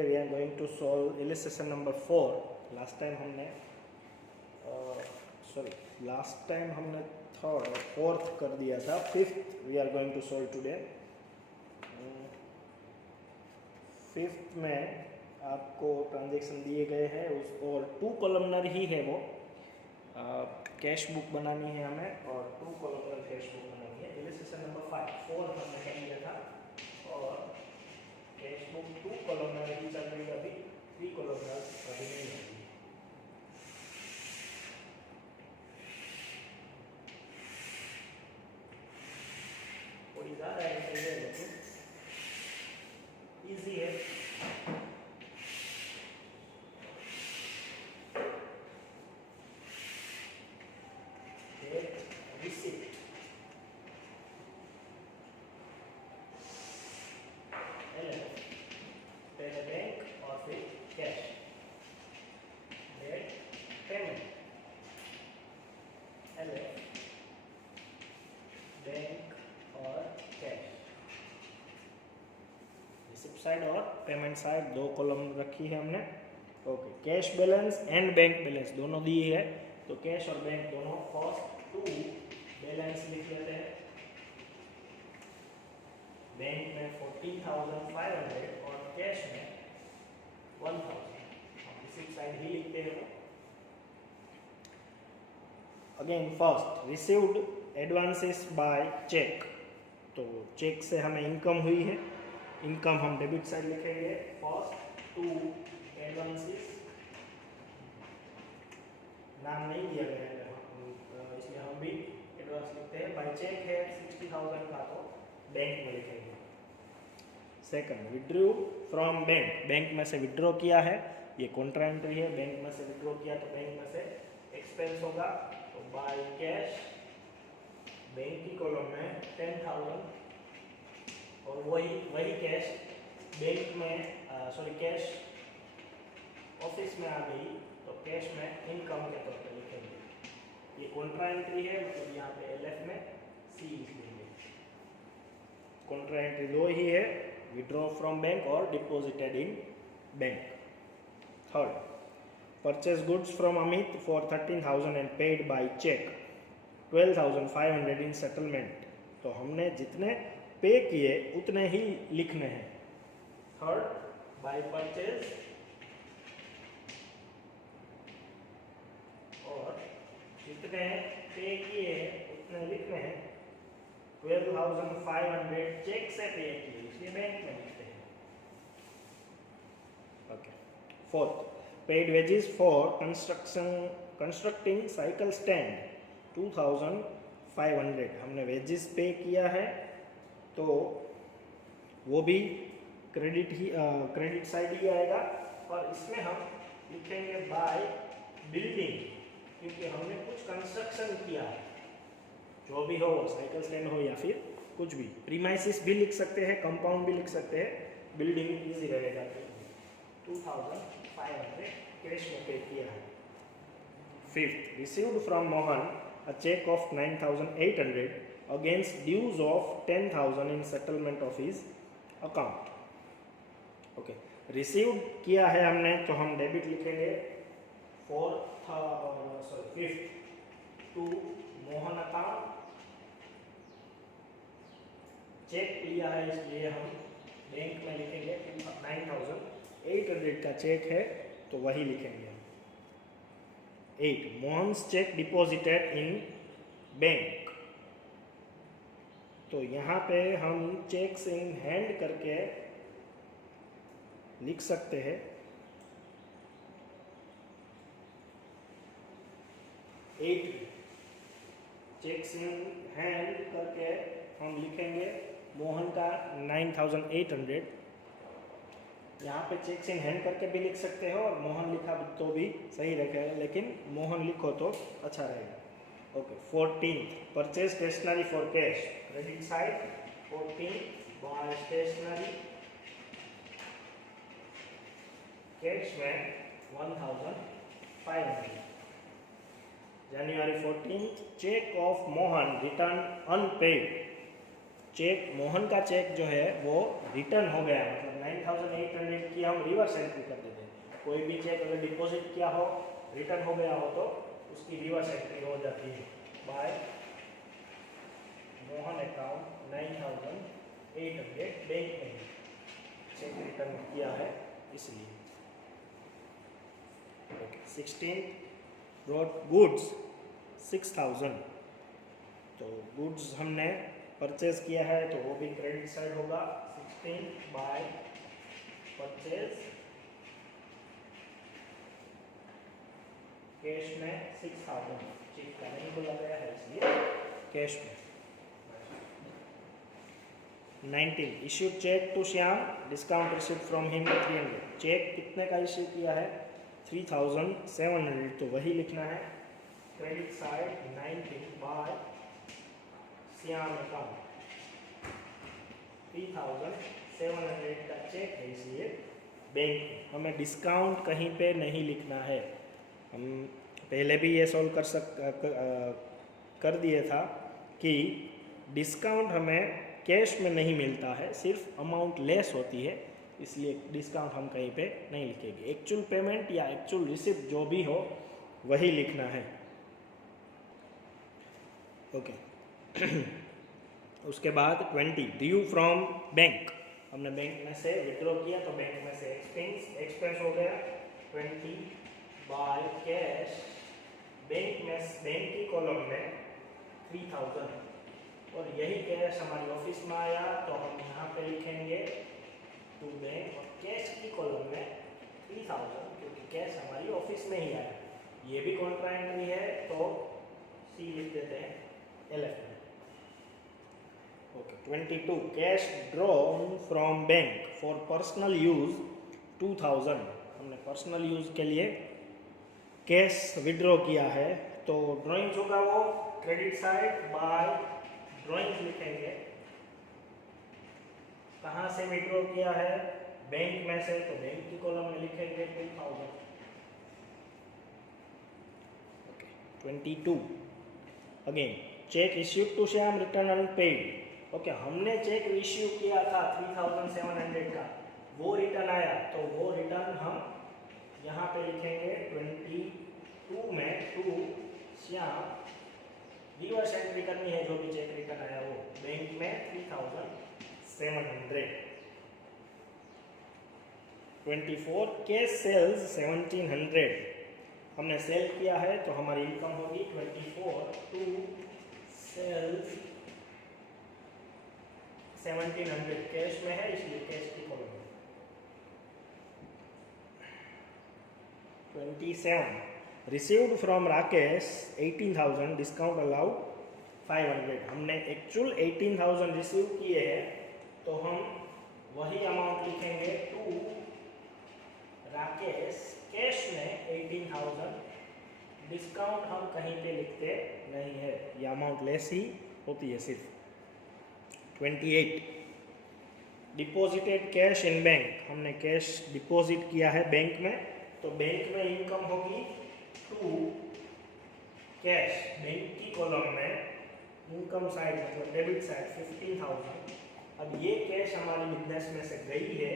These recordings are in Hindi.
Today we are going to solve illustration number 4. Last time हमने थर्ड और फोर्थ कर दिया था. Fifth we are going to solve today. Fifth में आपको ट्रांजेक्शन दिए गए हैं और 2 कॉलमनर ही है वो. कैश बुक बनानी है हमें और 2 कॉलमनर कैश बुक बनानी है. इलिस्ट्रेशन नंबर 5 4 हमने कर लिया था और कैश बुक 2 कॉलमनर ही चल रही है अभी. 3 कॉलमनर अभी नहीं होगी. थोड़ी ज़्यादा है लेकिन ईजी है. रिसिप्ट पहले बैंक और फिर कैश. डेट पेमेंट बैंक और कैश. रिसिप्ट साइड और पेमेंट साइड 2 कॉलम रखी है हमने. Okay. Cash balance and bank balance दोनों दी है तो कैश और बैंक दोनों कॉस्ट 2 बैलेंस लिख लेते हैं. बैंक में 14,500 और कैश में 1,000. हम रिसिप्ट साइड ही लिखते हैं. Again first received advances by cheque. तो चेक से हमें इनकम हुई है. इनकम हम डेबिट साइड लिखेंगे. First 2 advances. नाम नहीं दिया गया है इसलिए हम भी एडवांस लिखते हैं. बाय चेक है 60,000 का तो बैंक में लिखेंगे. Second withdraw from bank. Bank में से विड्रॉ किया है. ये कॉन्ट्रा एंट्री है. बैंक में से विड्रॉ किया तो बैंक में से एक्सपेंस होगा. तो बाय कैश बैंक की कॉलम में 10,000 और वही कैश बैंक में कैश ऑफिस में आ गई तो कैश में इनकम के तौर पर लिखेंगे. ये कॉन्ट्रा एंट्री है मतलब यहाँ पे एलएफ में सी लिखेंगे. कॉन्ट्रा एंट्री 2 ही है. विड्रॉ फ्रॉम बैंक और deposited in bank. Third purchase goods from Amit for 13,000 and paid by cheque 12,500 in settlement. तो हमने जितने पे किए उतने ही लिखने हैं. थर्ड बाय परचेज और जितने पे किए उतने लिखने हैं. 12,500 चेक से पे किए इसलिए बैंक में लिखते हैं. Okay. Fourth paid wages for constructing cycle stand 2,500. हमने वेजेस पे किया है तो वो भी क्रेडिट साइड ही आएगा. और इसमें हम लिखेंगे बाय बिल्डिंग क्योंकि हमने कुछ कंस्ट्रक्शन किया है. जो भी हो साइकिल स्टैंड हो या फिर कुछ भी. प्रीमाइसिस भी लिख सकते हैं. कंपाउंड भी लिख सकते हैं. बिल्डिंग इजी रहेगा. 2,500 कैश में पे किया है. Fifth received from Mohan a check of 9,800 against dues of 10,000 in settlement of his account. Okay. Received किया है हमने तो हम डेबिट लिखेंगे. Fifth to Mohan account. Cheque लिया है इसलिए हम बैंक में लिखेंगे. 9,800 का चेक है तो वही लिखेंगे. 8 Mohan's check deposited in bank. तो यहाँ पे हम चेक्स इन हैंड करके लिख सकते हैं. 8 चेक्स इन हैंड करके हम लिखेंगे मोहन का 9,800. यहाँ पे चेक्स इन हैंड करके भी लिख सकते हो और मोहन लिखा तो भी सही रहेगा लेकिन मोहन लिखो तो अच्छा रहेगा. Okay. 14 purchase stationery for cash. Credit side 14 by stationery. Cash में 1,500. January 14 cheque of Mohan return unpaid. Cheque Mohan का चेक जो है वो रिटर्न हो गया मतलब 9800 की हम रिवर्स एंट्री कर देते हैं। कोई भी चेक अगर डिपॉजिट किया हो, रिटर्न हो गया हो, तो उसकी रिवर्स एंट्री हो जाती है बाय मोहन अकाउंट 9800 बैंक में चेक रिटर्न किया है इसलिए। ओके, 16 ब्रॉट गुड्स 6000, तो गुड्स हमने परचेज किया है तो वो भी क्रेडिट साइड होगा। 16 बाय परचेज, कैश में 6000, चेक का नहीं बोला गया है इसलिए कैश में। 19 issue cheque to Shyam, discount received from him 300। Cheque कितने का इश्यू किया है? 3700, तो वही लिखना है credit side 19 by Shyam account 3700 का चेक है इसलिए बैंक। हमें डिस्काउंट कहीं पे नहीं लिखना है। हम पहले भी ये सॉल्व कर दिए था कि डिस्काउंट हमें कैश में नहीं मिलता है, सिर्फ अमाउंट लेस होती है, इसलिए डिस्काउंट हम कहीं पे नहीं लिखेंगे। एक्चुअल पेमेंट या एक्चुअल रिसिप्ट जो भी हो वही लिखना है। ओके उसके बाद 20 ड्यू फ्रॉम बैंक, हमने बैंक में से विड्रॉ किया तो बैंक में से एक्सपेंस हो गया। 20 बाय कैश, बैंक की कॉलम में 3000, और यही कैश हमारी ऑफिस में आया तो हम यहाँ पे लिखेंगे टू बैंक, और कैश की कॉलम में 3000 क्योंकि कैश हमारी ऑफिस में ही आया। ये भी कॉन्ट्रा एंट्री है तो सी लिख देते हैं LF में। Okay 22 cash drawn from bank for personal use 2000, हमने पर्सनल यूज के लिए कैश विड्रॉ किया है तो ड्राइंग्स होगा वो क्रेडिट साइड बाय ड्राइंग्स लिखेंगे। कहाँ से विड्रॉ किया है? बैंक में से, तो बैंक की कॉलम में लिखेंगे 2000। Okay 22 again cheque issued to Shyam return unpaid. Okay हमने चेक इश्यू किया था 3700 का, वो रिटर्न आया तो वो रिटर्न हम यहाँ पे लिखेंगे 22 में टू श्याम, रिवर्स एंट्री करनी है जो भी चेक रिटर्न आया वो बैंक में 3700। 24 कैश सेल्स 1700, हमने सेल किया है तो हमारी इनकम होगी 24 टू सेल्स 1700, कैश में है इसलिए कैश की कॉलम में। 27 received from Rakesh 18000, discount allowed 500, हमने एक्चुअल 18000 रिसीव किए हैं तो हम वही अमाउंट लिखेंगे टू राकेश, कैश में 18000, डिस्काउंट हम कहीं पे लिखते नहीं है, ये अमाउंट लेस ही होती है सिर्फ। 28 डिपॉजिटेड कैश इन बैंक, हमने कैश डिपॉजिट किया है बैंक में तो बैंक में इनकम होगी टू कैश, बैंक की कॉलम में इनकम साइड मतलब डेबिट साइड 15000। अब ये कैश हमारी बिजनेस में से गई है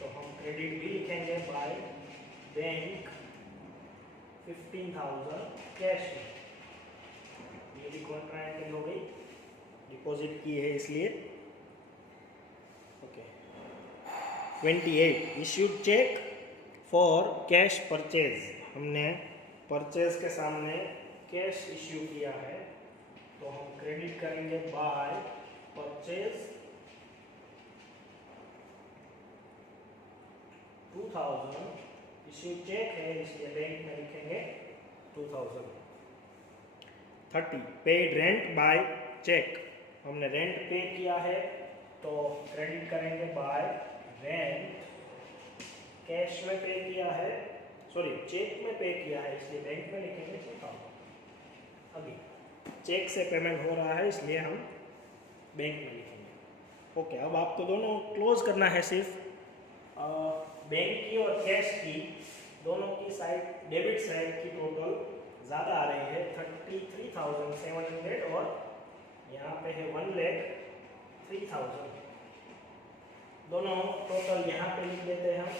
तो हम क्रेडिट भी लिखेंगे बाय बैंक 15000 कैश में। ये भी कॉन्ट्रा एंट्री हो गई, डिपॉजिट की है इसलिए। Okay 28 issued cheque for cash purchase, हमने परचेज के सामने कैश इश्यू किया है तो हम क्रेडिट करेंगे बाय परचेज 2000, इश्यू चेक है इसलिए बैंक में लिखेंगे 2000। 30 पेड रेंट बाय चेक, हमने रेंट पे किया है तो क्रेडिट करेंगे बाय रेंट, कैश में पे किया है, सॉरी चेक में पे किया है इसलिए बैंक में लिखेंगे 2000। अभी चेक से पेमेंट हो रहा है इसलिए हम बैंक में लिखेंगे। ओके अब आपको दोनों क्लोज करना है, सिर्फ बैंक की और कैश की दोनों की साइड, डेबिट साइड की टोटल ज़्यादा आ रही है 33,700 और यहाँ पे है 1,03,000। दोनों टोटल यहाँ पे लिख देते हैं हम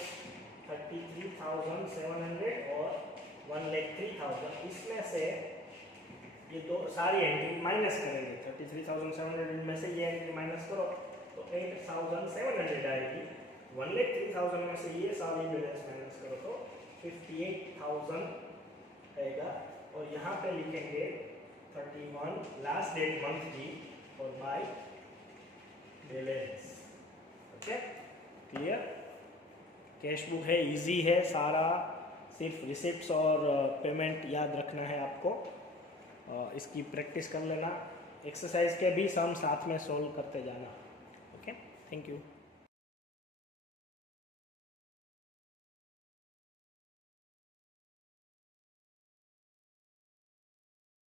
33,700 और 1,03,000। इसमें से ये दो सारी एंट्री माइनस करेंगे। 33,700 में से ये एंट्री माइनस करो तो 8,700 आएगी। 1,03,000 में से ये सारी बैलेंस माइनस करो तो 58,000 आएगा। और यहाँ पे लिखेंगे 31 लास्ट डेट मंथ की और by balance. Okay, clear? Cash book है, इजी है सारा, सिर्फ रिसिप्ट्स और पेमेंट याद रखना है आपको। इसकी प्रैक्टिस कर लेना, एक्सरसाइज के भी सम साथ में सॉल्व करते जाना। Okay, thank you.